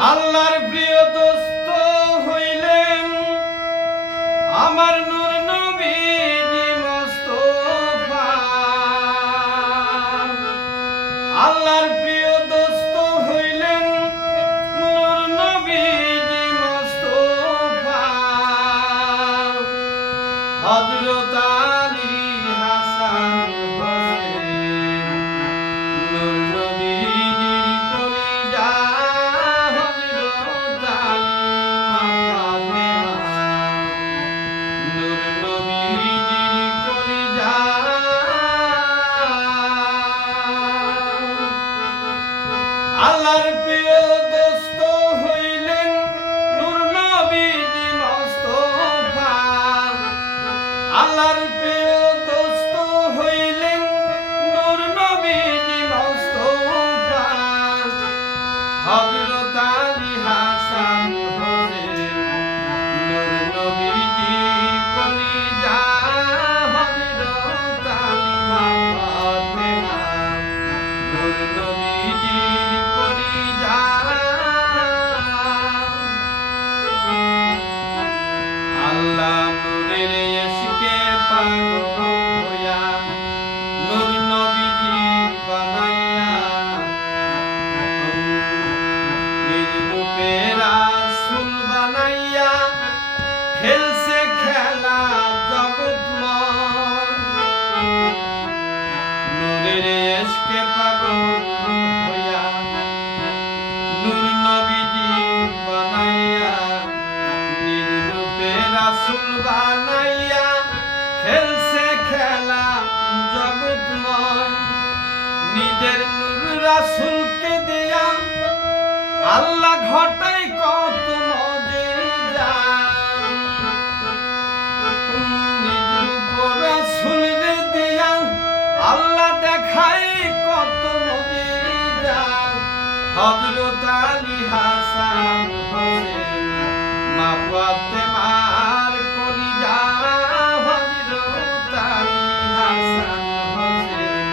আল্লাহর প্রিয় দোস্ত হইলেন আমার নূর নবীজি মোস্তফা। আল্লাহর প্রিয় দোস্ত হইলেন নূর নবীজি মোস্তফা। হযরত আলী হোসেন আল্লাহর প্রিয় দোস্ত হইলেন নূর নবীজি মোস্তফা হযরত আলী হাসান হোসেন নূর নবীজি কলিজা? হযরত আলী ফাতেমা নূর নবীজির কলিজা? আল্লাহ নূরের নূরের ইশকে পাগল হইয়া নূর নবীজি বানাইয়া নিজ রূপে রাসূল বানাইয়া খেলছে খেলা জগৎময় নিজের নূর রাসূলকে দিয়া আল্লাহ ঘটাই কত মজে হযরত আলী হাসান হোসেন মা ফাতেমার কলিজা হযরত আলী হাসান হোসেন,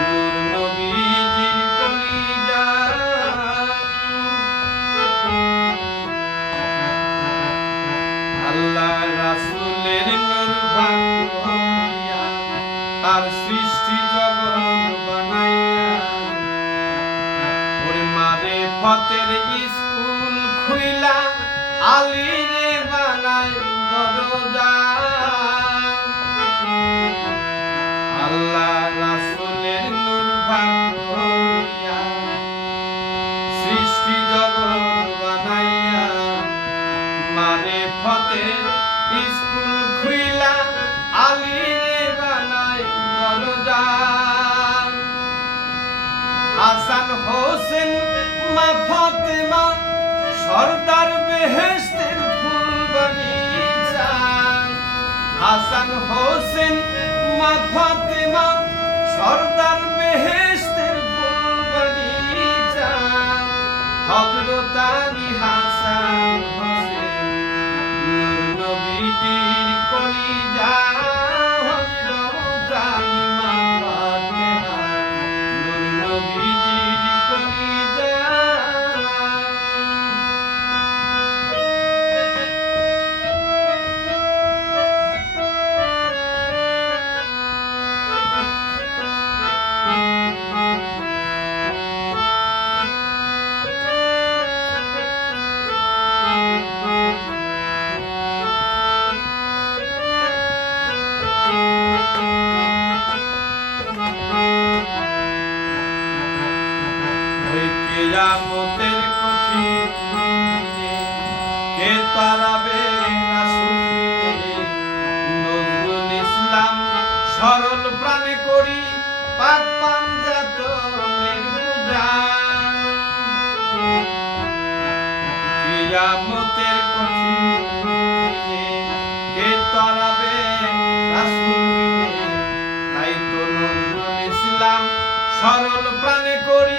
নূর নবীজির কলিজা। আল্লাহ রাসূলের নূর ভাঙিয়া তার সৃষ্টি জগৎ মারে ফতের স্কুল খুইলা আলী রে বানাই দরজা। আল্লাহ রাসূলের নূর ভাঙিয়া সৃষ্টি জগৎ বানাইয়া মারে ফতের স্কুল খুইলা আলী রে বানাই দরজা। হাসান হোসেন মা ফাতেমা, সর্দার বেহেশতের ফুল বাগিচা হাসান হোসেন মা ফাতেমা, সর্দার বেহেশতের ফুল বাগিচা হযরত আলী কিয়ামতের কঠিন দিনে কে তারাবে নজরুল ইসলাম সরল প্রাণে করি, পাক পাঞ্জাতনের পূজা কঠিন সরল প্রাণে করি